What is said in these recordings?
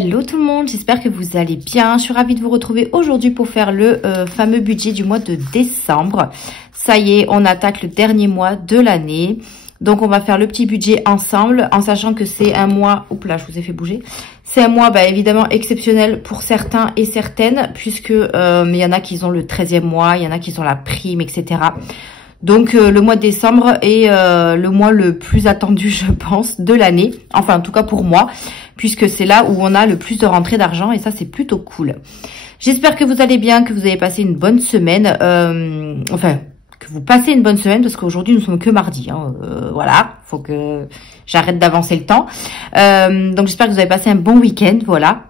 Hello tout le monde, j'espère que vous allez bien. Je suis ravie de vous retrouver aujourd'hui pour faire le fameux budget du mois de décembre. Ça y est, on attaque le dernier mois de l'année. Donc on va faire le petit budget ensemble en sachant que c'est un mois... Oups là, je vous ai fait bouger. C'est un mois évidemment exceptionnel pour certains et certaines puisque il y en a qui ont le 13e mois, il y en a qui ont la prime, etc. Donc le mois de décembre est le mois le plus attendu, je pense, de l'année. Enfin, en tout cas pour moi, puisque c'est là où on a le plus de rentrées d'argent et ça, c'est plutôt cool. J'espère que vous allez bien, que vous avez passé une bonne semaine. Enfin, que vous passez une bonne semaine parce qu'aujourd'hui, nous sommes que mardi. Voilà, faut que j'arrête d'avancer le temps. Donc j'espère que vous avez passé un bon week-end, voilà.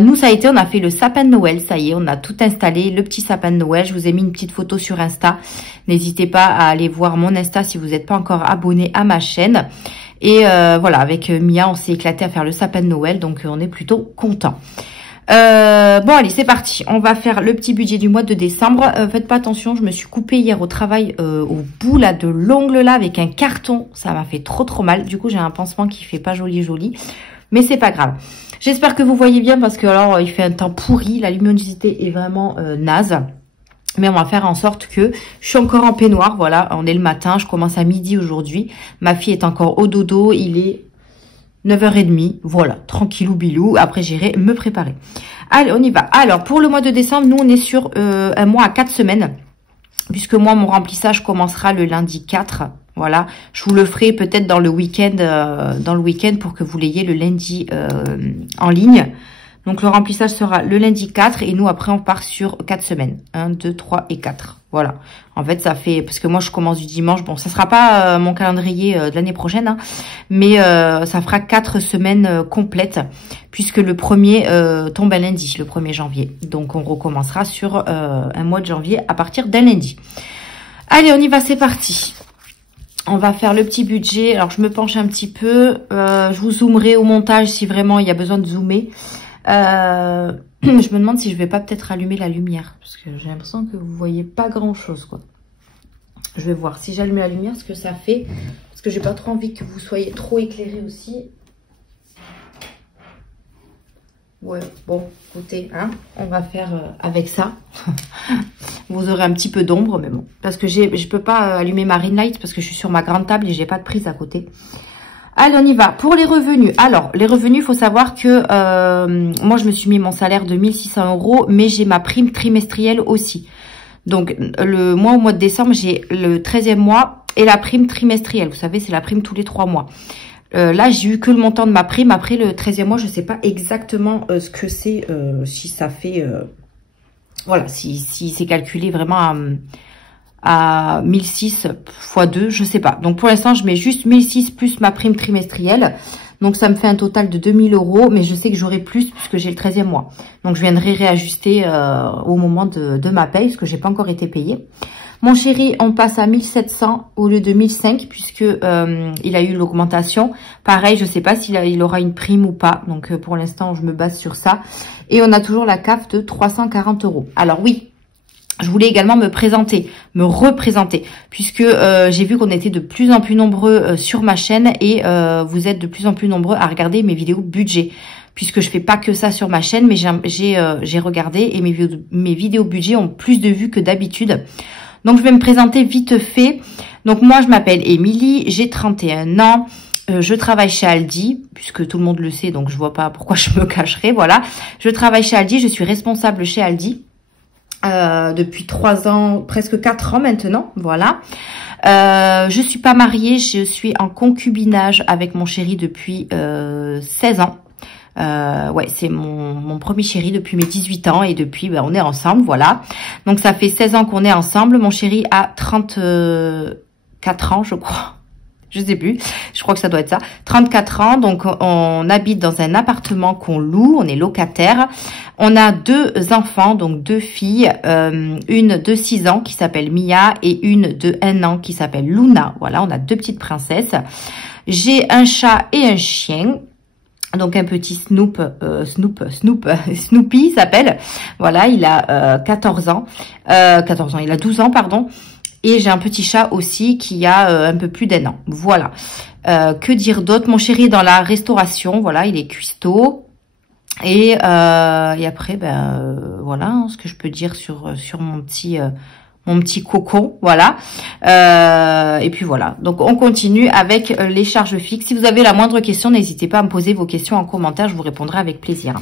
Nous, ça a été, on a fait le sapin de Noël, ça y est, on a tout installé, le petit sapin de Noël. Je vous ai mis une petite photo sur Insta. N'hésitez pas à aller voir mon Insta si vous n'êtes pas encore abonné à ma chaîne. Et voilà, avec Mia, on s'est éclaté à faire le sapin de Noël, donc on est plutôt content. Bon, allez, c'est parti. On va faire le petit budget du mois de décembre. Faites pas attention, je me suis coupée hier au travail au bout là de l'ongle là avec un carton. Ça m'a fait trop mal. Du coup, j'ai un pansement qui fait pas joli. Mais c'est pas grave. J'espère que vous voyez bien parce que alors il fait un temps pourri, la luminosité est vraiment naze. Mais on va faire en sorte que je suis encore en peignoir, voilà, on est le matin, je commence à midi aujourd'hui. Ma fille est encore au dodo, il est 9h30, voilà, tranquillou bilou. Après j'irai me préparer. Allez, on y va. Alors pour le mois de décembre, nous on est sur un mois à 4 semaines. Puisque moi mon remplissage commencera le lundi 4. Voilà, je vous le ferai peut-être dans le week-end pour que vous l'ayez le lundi en ligne. Donc le remplissage sera le lundi 4 et nous après on part sur 4 semaines. 1, 2, 3 et 4. Voilà. En fait ça fait, parce que moi je commence du dimanche, bon ça sera pas mon calendrier de l'année prochaine, hein, mais ça fera 4 semaines complètes puisque le premier tombe un lundi, le 1er janvier. Donc on recommencera sur un mois de janvier à partir d'un lundi. Allez, on y va, c'est parti. On va faire le petit budget. Alors, je me penche un petit peu. Je vous zoomerai au montage si vraiment il y a besoin de zoomer. Je me demande si je vais pas peut-être allumer la lumière. Parce que j'ai l'impression que vous voyez pas grand-chose, quoi. Je vais voir si j'allume la lumière, ce que ça fait. Parce que j'ai pas trop envie que vous soyez trop éclairés aussi. Ouais, bon, écoutez, hein, on va faire avec ça. Vous aurez un petit peu d'ombre, mais bon. Parce que je peux pas allumer ma ring light parce que je suis sur ma grande table et j'ai pas de prise à côté. Allez, on y va. Pour les revenus. Alors, les revenus, il faut savoir que moi, je me suis mis mon salaire de 1 600 €, mais j'ai ma prime trimestrielle aussi. Donc, au mois de décembre, j'ai le 13e mois et la prime trimestrielle. Vous savez, c'est la prime tous les 3 mois. Là, j'ai eu que le montant de ma prime. Après, le 13e mois, je sais pas exactement ce que c'est, si ça fait... voilà, si c'est calculé vraiment à 1006 x 2, je sais pas. Donc, pour l'instant, je mets juste 1006 plus ma prime trimestrielle. Donc, ça me fait un total de 2000 €. Mais je sais que j'aurai plus puisque j'ai le 13e mois. Donc, je viendrai réajuster au moment de ma paye parce que j'ai pas encore été payée. Mon chéri, on passe à 1700 au lieu de 1005 puisque il a eu l'augmentation. Pareil, je sais pas il aura une prime ou pas. Donc pour l'instant, je me base sur ça. Et on a toujours la CAF de 340 €. Alors oui, je voulais également me représenter puisque j'ai vu qu'on était de plus en plus nombreux sur ma chaîne et vous êtes de plus en plus nombreux à regarder mes vidéos budget. Puisque je fais pas que ça sur ma chaîne, mais j'ai regardé et mes vidéos budget ont plus de vues que d'habitude. Donc, je vais me présenter vite fait. Donc, moi, je m'appelle Émilie, j'ai 31 ans. Je travaille chez Aldi, puisque tout le monde le sait, donc je vois pas pourquoi je me cacherais, voilà. Je travaille chez Aldi, je suis responsable chez Aldi depuis 3 ans, presque 4 ans maintenant, voilà. Je suis pas mariée, je suis en concubinage avec mon chéri depuis 16 ans. Ouais, c'est mon premier chéri depuis mes 18 ans et depuis on est ensemble, voilà. Donc ça fait 16 ans qu'on est ensemble. Mon chéri a 34 ans, je crois. Je sais plus, je crois que ça doit être ça. 34 ans, donc on habite dans un appartement qu'on loue, on est locataire. On a 2 enfants, donc 2 filles, une de 6 ans qui s'appelle Mia et une de 1 an qui s'appelle Luna. Voilà, on a 2 petites princesses. J'ai un chat et un chien. Donc un petit Snoopy s'appelle. Voilà, il a 14 ans. Il a 12 ans, pardon. Et j'ai un petit chat aussi qui a un peu plus d'1 an. Voilà. Que dire d'autre? Mon chéri est dans la restauration. Voilà, il est cuistot. Et après, voilà hein, ce que je peux dire sur mon petit cocon, voilà. Et puis voilà. Donc on continue avec les charges fixes. Si vous avez la moindre question, n'hésitez pas à me poser vos questions en commentaire, je vous répondrai avec plaisir.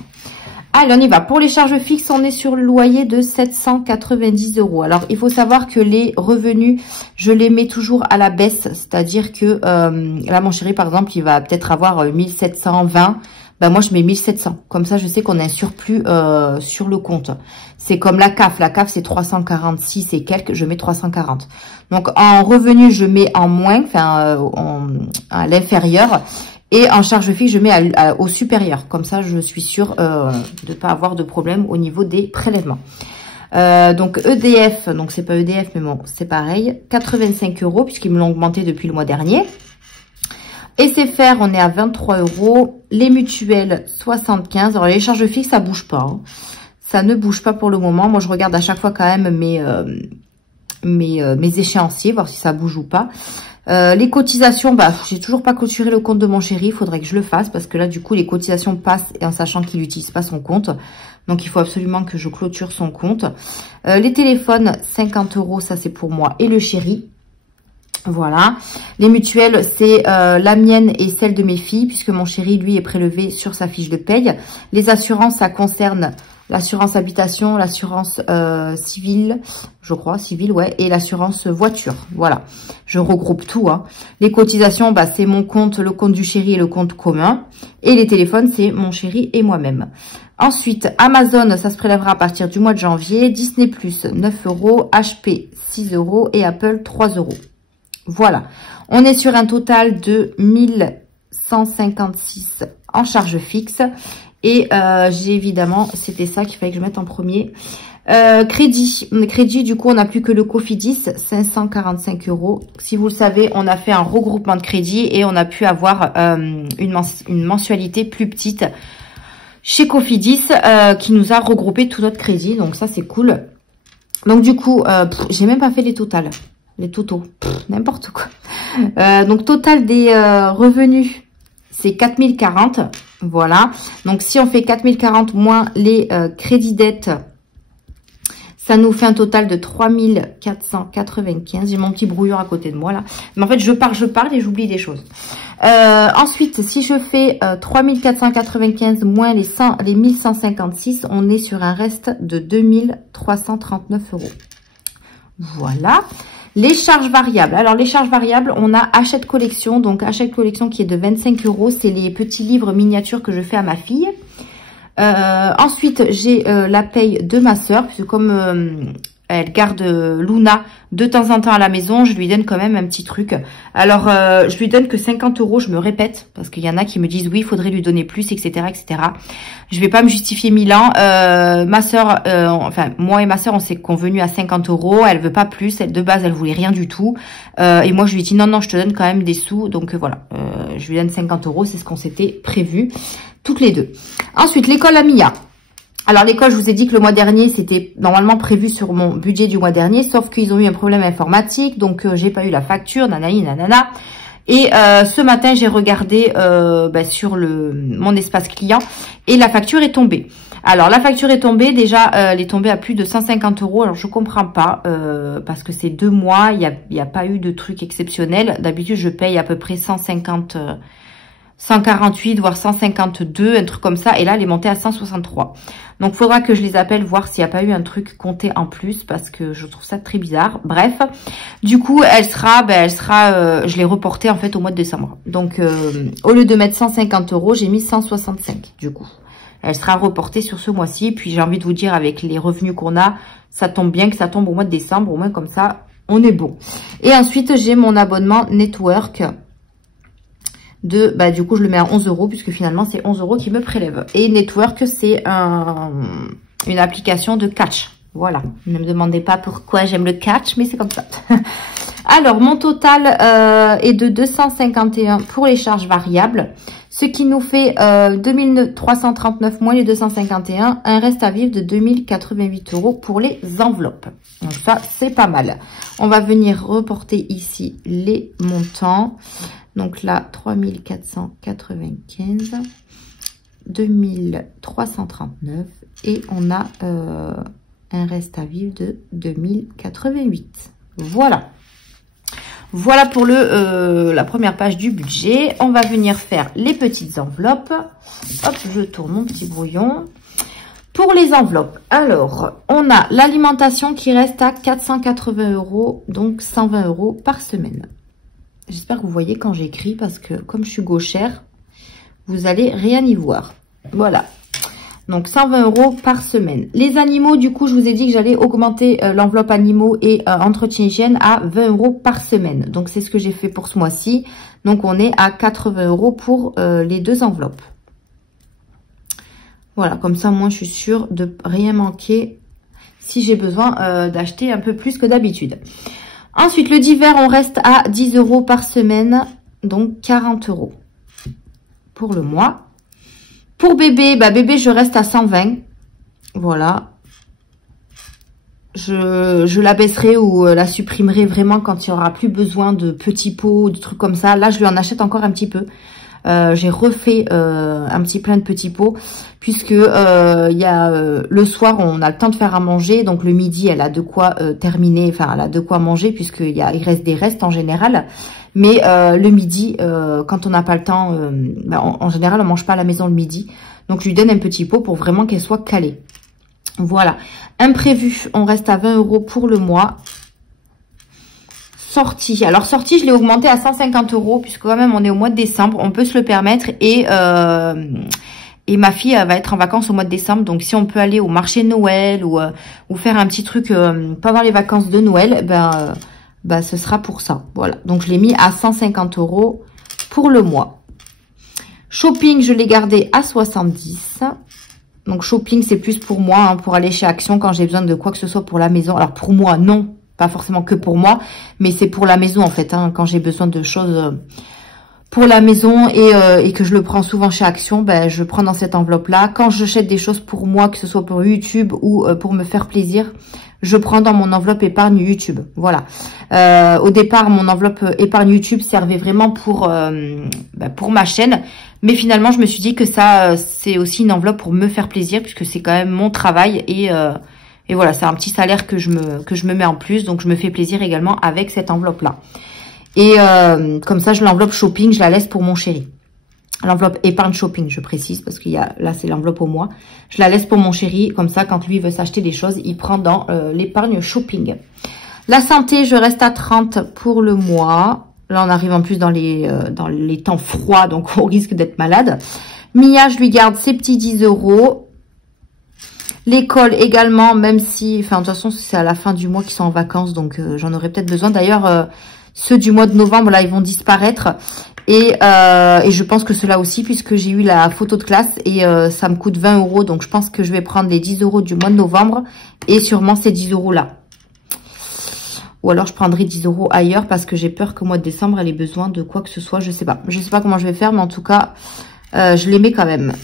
Allez, on y va. Pour les charges fixes, on est sur le loyer de 790 €. Alors, il faut savoir que les revenus, je les mets toujours à la baisse. C'est-à-dire que là, mon chéri, par exemple, il va peut-être avoir 1720. Moi, je mets 1700. Comme ça, je sais qu'on a un surplus sur le compte. C'est comme la CAF. La CAF, c'est 346 et quelques. Je mets 340. Donc, en revenu, je mets en moins, enfin, à l'inférieur. Et en charge fixe, je mets au supérieur. Comme ça, je suis sûre de ne pas avoir de problème au niveau des prélèvements. Donc EDF, donc c'est pas EDF, mais bon, c'est pareil. 85 € puisqu'ils me l'ont augmenté depuis le mois dernier. SFR, on est à 23 €. Les mutuelles, 75. Alors les charges fixes, ça bouge pas. Hein. Ça ne bouge pas pour le moment. Moi, je regarde à chaque fois quand même mes échéanciers, voir si ça bouge ou pas. Les cotisations, j'ai toujours pas clôturé le compte de mon chéri, il faudrait que je le fasse parce que là du coup les cotisations passent et en sachant qu'il n'utilise pas son compte. Donc il faut absolument que je clôture son compte. Les téléphones, 50 €, ça c'est pour moi et le chéri. Voilà. Les mutuelles, c'est la mienne et celle de mes filles puisque mon chéri lui est prélevé sur sa fiche de paye. Les assurances, ça concerne l'assurance habitation, l'assurance civile, je crois, civile, ouais, et l'assurance voiture. Voilà, je regroupe tout. Hein. Les cotisations, c'est mon compte, le compte du chéri et le compte commun. Et les téléphones, c'est mon chéri et moi-même. Ensuite, Amazon, ça se prélèvera à partir du mois de janvier. Disney+, 9 €, HP, 6 € et Apple, 3 €. Voilà, on est sur un total de 1156 en charge fixe. Et j'ai évidemment, c'était ça qu'il fallait que je mette en premier. Crédit, du coup, on n'a plus que le Cofidis, 545 €. Si vous le savez, on a fait un regroupement de crédit et on a pu avoir une mensualité plus petite chez Cofidis qui nous a regroupé tout notre crédit. Donc ça, c'est cool. Donc du coup, j'ai même pas fait les totals. Les totaux, n'importe quoi. Donc total des revenus, c'est 4040. Voilà. Donc si on fait 4040 moins les crédits dettes, ça nous fait un total de 3495. J'ai mon petit brouillon à côté de moi là. Mais en fait, je parle et j'oublie des choses. Ensuite, si je fais 3495 moins les 1156, on est sur un reste de 2339 €. Voilà. Les charges variables. Alors, les charges variables, on a Hachette Collection. Donc, Hachette Collection qui est de 25 €. C'est les petits livres miniatures que je fais à ma fille. Ensuite, j'ai la paye de ma sœur. Puisque comme elle garde Luna de temps en temps à la maison, je lui donne quand même un petit truc. Alors, je lui donne que 50 €, je me répète. Parce qu'il y en a qui me disent, oui, il faudrait lui donner plus, etc., etc. Je vais pas me justifier 1000 ans. Ma sœur, enfin, moi et ma sœur, on s'est convenu à 50 €. Elle veut pas plus. Elle, de base, elle voulait rien du tout. Et moi, je lui dis, non, non, je te donne quand même des sous. Donc, voilà. Je lui donne 50 €. C'est ce qu'on s'était prévu. Toutes les deux. Ensuite, l'école Amia. Alors, l'école, je vous ai dit que le mois dernier, c'était normalement prévu sur mon budget du mois dernier. Sauf qu'ils ont eu un problème informatique. Donc, j'ai pas eu la facture. Nanani, nanana. Et ce matin, j'ai regardé sur mon espace client et la facture est tombée. Alors, la facture est tombée. Déjà, elle est tombée à plus de 150 €. Alors, je comprends pas parce que c'est 2 mois. Il y a pas eu de truc exceptionnel. D'habitude, je paye à peu près 148, voire 152, un truc comme ça. Et là, elle est montée à 163. Donc, il faudra que je les appelle, voir s'il n'y a pas eu un truc compté en plus, parce que je trouve ça très bizarre. Bref, du coup, elle sera, je l'ai reportée en fait au mois de décembre. Donc, au lieu de mettre 150 €, j'ai mis 165 du coup. Elle sera reportée sur ce mois-ci. Puis, j'ai envie de vous dire, avec les revenus qu'on a, ça tombe bien que ça tombe au mois de décembre. Au moins, comme ça, on est bon. Et ensuite, j'ai mon abonnement Network. Du coup, je le mets à 11 € puisque finalement, c'est 11 € qui me prélève. Et Network, c'est une application de catch. Voilà. Ne me demandez pas pourquoi j'aime le catch, mais c'est comme ça. Alors, mon total est de 251 pour les charges variables, ce qui nous fait 2339 moins les 251, un reste à vivre de 2088 € pour les enveloppes. Donc ça, c'est pas mal. On va venir reporter ici les montants. Donc là, 3495. 2339 et on a un reste à vivre de 2088. Voilà. Voilà pour la première page du budget. On va venir faire les petites enveloppes. Hop, je tourne mon petit brouillon. Pour les enveloppes, alors, on a l'alimentation qui reste à 480 €, donc 120 € par semaine. J'espère que vous voyez quand j'écris, parce que comme je suis gauchère, vous allez rien y voir. Voilà. Donc, 120 € par semaine. Les animaux, du coup, je vous ai dit que j'allais augmenter l'enveloppe animaux et entretien hygiène à 20 € par semaine. Donc, c'est ce que j'ai fait pour ce mois-ci. Donc, on est à 80 € pour les deux enveloppes. Voilà, comme ça, moi, je suis sûre de rien manquer si j'ai besoin d'acheter un peu plus que d'habitude. Ensuite, le divers, on reste à 10 € par semaine, donc 40 € pour le mois. Pour bébé, bébé, je reste à 120. Voilà. Je la baisserai ou la supprimerai vraiment quand il n'y aura plus besoin de petits pots ou de trucs comme ça. Là, je lui en achète encore un petit peu. J'ai refait un petit plein de petits pots puisque il y a le soir on a le temps de faire à manger, donc le midi elle a de quoi terminer, enfin elle a de quoi manger puisqu'il reste des restes en général, mais le midi quand on n'a pas le temps, en général on mange pas à la maison le midi, donc je lui donne un petit pot pour vraiment qu'elle soit calée. Voilà. Imprévu, on reste à 20 € pour le mois. Sortie. Alors, sortie, je l'ai augmenté à 150 € puisque quand même, on est au mois de décembre. On peut se le permettre et ma fille va être en vacances au mois de décembre. Donc, si on peut aller au marché de Noël ou faire un petit truc pendant les vacances de Noël, ce sera pour ça. Voilà. Donc, je l'ai mis à 150 € pour le mois. Shopping, je l'ai gardé à 70. Donc, shopping, c'est plus pour moi, hein, pour aller chez Action quand j'ai besoin de quoi que ce soit pour la maison. Alors, pour moi, non. Pas forcément que pour moi, mais c'est pour la maison en fait. Hein, quand j'ai besoin de choses pour la maison et que je le prends souvent chez Action, je prends dans cette enveloppe-là. Quand j'achète des choses pour moi, que ce soit pour YouTube ou pour me faire plaisir, je prends dans mon enveloppe épargne YouTube. Voilà. Au départ, mon enveloppe épargne YouTube servait vraiment pour ma chaîne. Mais finalement, je me suis dit que ça, c'est aussi une enveloppe pour me faire plaisir puisque c'est quand même mon travail et voilà, c'est un petit salaire que je me mets en plus. Donc, je me fais plaisir également avec cette enveloppe-là. Et comme ça, l'enveloppe shopping, je la laisse pour mon chéri. L'enveloppe épargne shopping, je précise, parce qu'il y a là, c'est l'enveloppe au mois. Je la laisse pour mon chéri. Comme ça, quand lui veut s'acheter des choses, il prend dans l'épargne shopping. La santé, je reste à 30 pour le mois. Là, on arrive en plus dans les temps froids, donc on risque d'être malade. Mia, je lui garde ses petits 10 €. L'école également, même si, enfin, de toute façon, c'est à la fin du mois qu'ils sont en vacances, donc j'en aurais peut-être besoin. D'ailleurs, ceux du mois de novembre, là, ils vont disparaître. Et je pense que ceux-là aussi, puisque j'ai eu la photo de classe et ça me coûte 20 €. Donc, je pense que je vais prendre les 10 € du mois de novembre et sûrement ces 10 € là. Ou alors, je prendrai 10 € ailleurs parce que j'ai peur qu'au mois de décembre, elle ait besoin de quoi que ce soit. Je sais pas. Je sais pas comment je vais faire, mais en tout cas, je les mets quand même.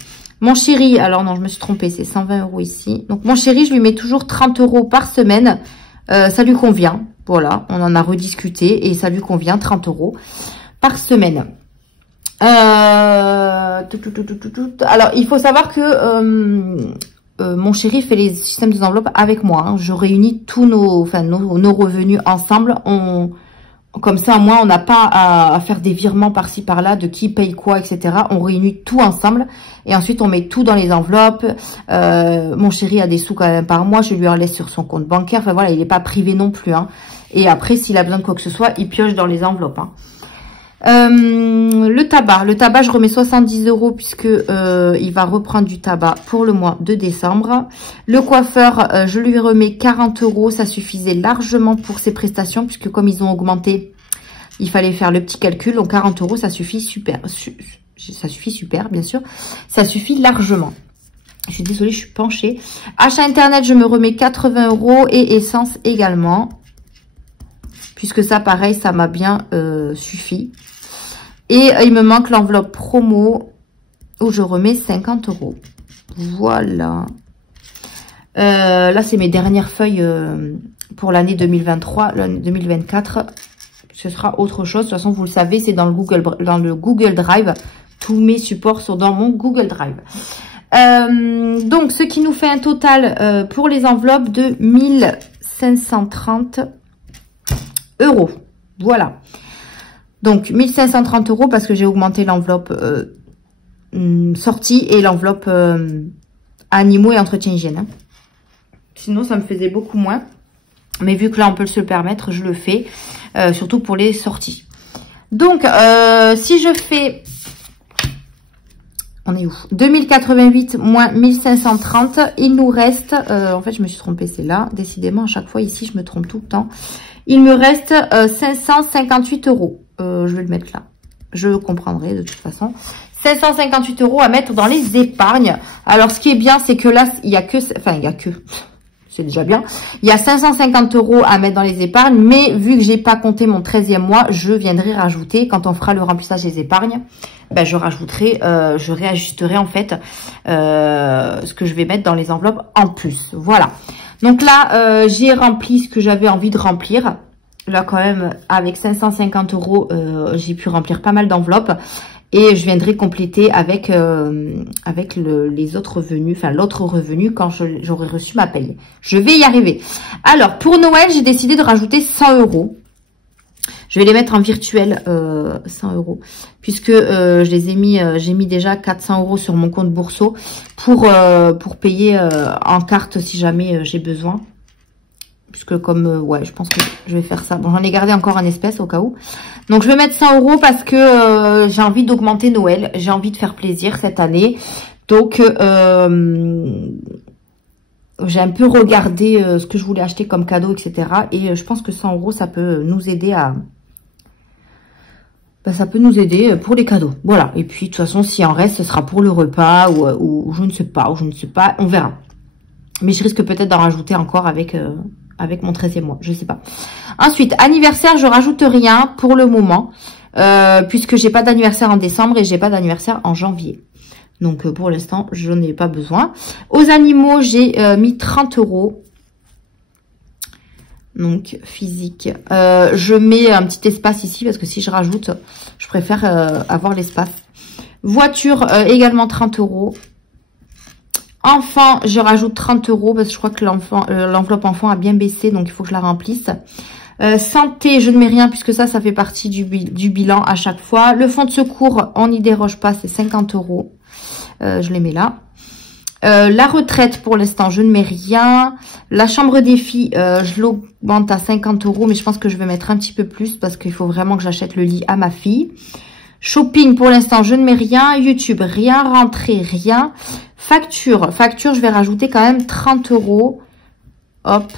Mon chéri, alors non, je me suis trompée, c'est 120 € ici. Donc, mon chéri, je lui mets toujours 30 € par semaine. Ça lui convient. Voilà, on en a rediscuté et ça lui convient, 30 € par semaine. Alors, il faut savoir que mon chéri fait les systèmes des enveloppes avec moi. Hein. Je réunis tous nos revenus ensemble. Comme ça, au moins, on n'a pas à faire des virements par-ci, par-là, de qui paye quoi, etc. On réunit tout ensemble. Et ensuite, on met tout dans les enveloppes. Mon chéri a des sous quand même par mois. Je lui en laisse sur son compte bancaire. Enfin, voilà, il n'est pas privé non plus. Hein. Et après, s'il a besoin de quoi que ce soit, il pioche dans les enveloppes. Hein. Le tabac, je remets 70 € puisque il va reprendre du tabac pour le mois de décembre. Le coiffeur, je lui remets 40 €, ça suffisait largement pour ses prestations puisque comme ils ont augmenté, il fallait faire le petit calcul. Donc 40 €, ça suffit super, ça suffit super bien sûr, ça suffit largement. Je suis désolée, je suis penchée. Achat internet, je me remets 80 € et essence également. Puisque ça, pareil, ça m'a bien suffi. Et il me manque l'enveloppe promo où je remets 50 €. Voilà. Là, c'est mes dernières feuilles pour l'année 2023. L'année 2024, ce sera autre chose. De toute façon, vous le savez, c'est dans le Google Drive. tous mes supports sont dans mon Google Drive. Donc, ce qui nous fait un total pour les enveloppes de 1530 €. Voilà. Donc, 1530 € parce que j'ai augmenté l'enveloppe sortie et l'enveloppe animaux et entretien hygiène. Hein. Sinon, ça me faisait beaucoup moins. Mais vu que là, on peut se le permettre, je le fais. Surtout pour les sorties. Donc, si je fais... On est où? 2088 moins 1530. Il nous reste... en fait, je me suis trompée, c'est là. Décidément, à chaque fois, ici, je me trompe tout le temps. Il me reste 558 €. Je vais le mettre là. Je comprendrai de toute façon. 558 € à mettre dans les épargnes. Alors, ce qui est bien, c'est que là, il y a que... Enfin, il y a que... C'est déjà bien. Il y a 550 € à mettre dans les épargnes. Mais vu que j'ai pas compté mon 13e mois, je viendrai rajouter, quand on fera le remplissage des épargnes, ben, je rajouterai, je réajusterai en fait ce que je vais mettre dans les enveloppes en plus. Voilà. Donc là, j'ai rempli ce que j'avais envie de remplir. Là, quand même, avec 550 €, j'ai pu remplir pas mal d'enveloppes. Et je viendrai compléter avec les autres revenus, enfin l'autre revenu quand j'aurai reçu ma paye. Je vais y arriver. Alors, pour Noël, j'ai décidé de rajouter 100 €. Je vais les mettre en virtuel, 100 €, puisque je les ai mis, j'ai mis déjà 400 € sur mon compte Bourseau pour payer en carte si jamais j'ai besoin. Puisque comme, ouais, je pense que je vais faire ça. Bon, j'en ai gardé encore en espèces au cas où. Donc, je vais mettre 100 € parce que j'ai envie d'augmenter Noël. J'ai envie de faire plaisir cette année. Donc, j'ai un peu regardé ce que je voulais acheter comme cadeau, etc. Et je pense que 100 €, ça peut nous aider à... Ben, ça peut nous aider pour les cadeaux. Voilà. Et puis, de toute façon, s'il en reste, ce sera pour le repas ou je ne sais pas, on verra. Mais je risque peut-être d'en rajouter encore avec mon 13e mois, je sais pas. Ensuite, anniversaire, je rajoute rien pour le moment, puisque j'ai pas d'anniversaire en décembre et j'ai pas d'anniversaire en janvier. Donc, pour l'instant, je n'en ai pas besoin. Aux animaux, j'ai mis 30 €. Donc, physique. Je mets un petit espace ici, parce que si je rajoute, je préfère avoir l'espace. Voiture, également 30 €. Enfant, je rajoute 30 € parce que je crois que l'enveloppe enfant a bien baissé, donc il faut que je la remplisse. Santé, je ne mets rien puisque ça fait partie du bilan à chaque fois. Le fonds de secours, on n'y déroge pas, c'est 50 €. Je les mets là. La retraite, pour l'instant, je ne mets rien. La chambre des filles, je l'augmente à 50 €, mais je pense que je vais mettre un petit peu plus parce qu'il faut vraiment que j'achète le lit à ma fille. Shopping, pour l'instant, je ne mets rien. YouTube, rien. Rentrée, rien. Facture, je vais rajouter quand même 30 €. Hop.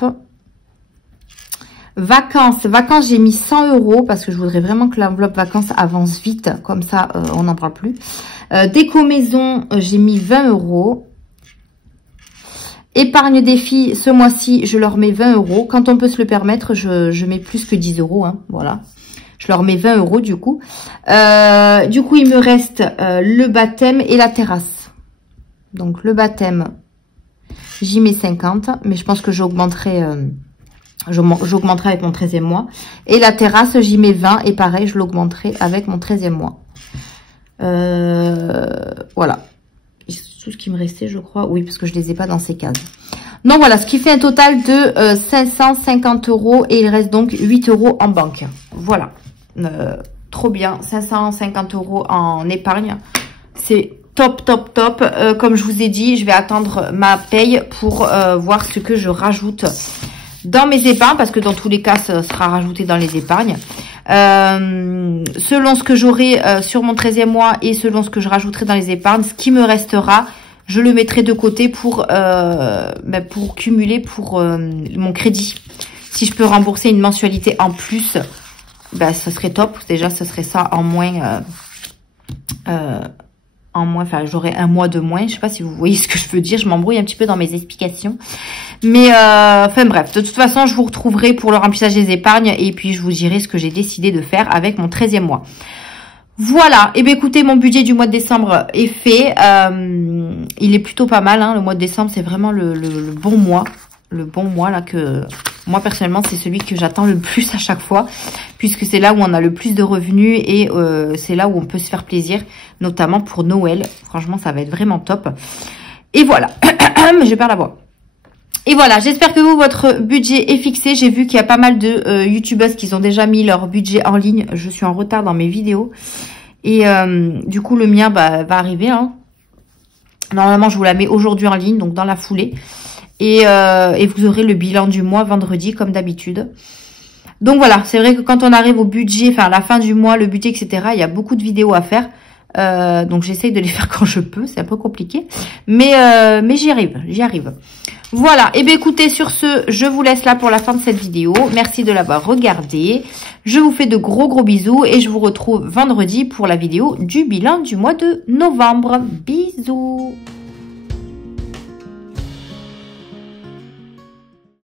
Vacances, j'ai mis 100 € parce que je voudrais vraiment que l'enveloppe vacances avance vite. Comme ça, on n'en parle plus. Déco maison, j'ai mis 20 €. Épargne des filles, ce mois-ci, je leur mets 20 €. Quand on peut se le permettre, je mets plus que 10 €. Hein, voilà. Je leur mets 20 € du coup. Du coup, il me reste le baptême et la terrasse. Donc, le baptême, j'y mets 50. Mais je pense que j'augmenterai avec mon 13e mois. Et la terrasse, j'y mets 20. Et pareil, je l'augmenterai avec mon 13e mois. Voilà. C'est tout ce qui me restait, je crois. Oui, parce que je les ai pas dans ces cases. Donc, voilà. Ce qui fait un total de 550 €. Et il reste donc 8 € en banque. Voilà. Trop bien, 550 € en épargne, c'est top. Comme je vous ai dit, je vais attendre ma paye pour voir ce que je rajoute dans mes épargnes, parce que dans tous les cas, ça sera rajouté dans les épargnes. Selon ce que j'aurai sur mon 13e mois et selon ce que je rajouterai dans les épargnes, ce qui me restera, je le mettrai de côté pour cumuler pour mon crédit. Si je peux rembourser une mensualité en plus, ben, ce serait top. Déjà, ce serait ça en moins. Enfin, j'aurais un mois de moins. Je sais pas si vous voyez ce que je veux dire. Je m'embrouille un petit peu dans mes explications. Mais, enfin bref. De toute façon, je vous retrouverai pour le remplissage des épargnes. Et puis, je vous dirai ce que j'ai décidé de faire avec mon 13e mois. Voilà. Et bien, écoutez, mon budget du mois de décembre est fait. Il est plutôt pas mal. Hein. Le mois de décembre, c'est vraiment le bon mois. Le bon mois, là, que Moi, personnellement, c'est celui que j'attends le plus à chaque fois, puisque c'est là où on a le plus de revenus et c'est là où on peut se faire plaisir, notamment pour Noël. Franchement, ça va être vraiment top. Et voilà, je perds la voix. Et voilà, j'espère que vous, votre budget est fixé. J'ai vu qu'il y a pas mal de youtubeuses qui ont déjà mis leur budget en ligne. Je suis en retard dans mes vidéos. Et du coup, le mien va arriver. Hein. Normalement, je vous la mets aujourd'hui en ligne, donc dans la foulée. Et vous aurez le bilan du mois vendredi, comme d'habitude. Donc voilà, c'est vrai que quand on arrive au budget, enfin à la fin du mois, le budget, etc., il y a beaucoup de vidéos à faire. Donc j'essaye de les faire quand je peux, c'est un peu compliqué. Mais j'y arrive. Voilà, et bien écoutez, sur ce, je vous laisse là pour la fin de cette vidéo. Merci de l'avoir regardée. Je vous fais de gros bisous et je vous retrouve vendredi pour la vidéo du bilan du mois de novembre. Bisous.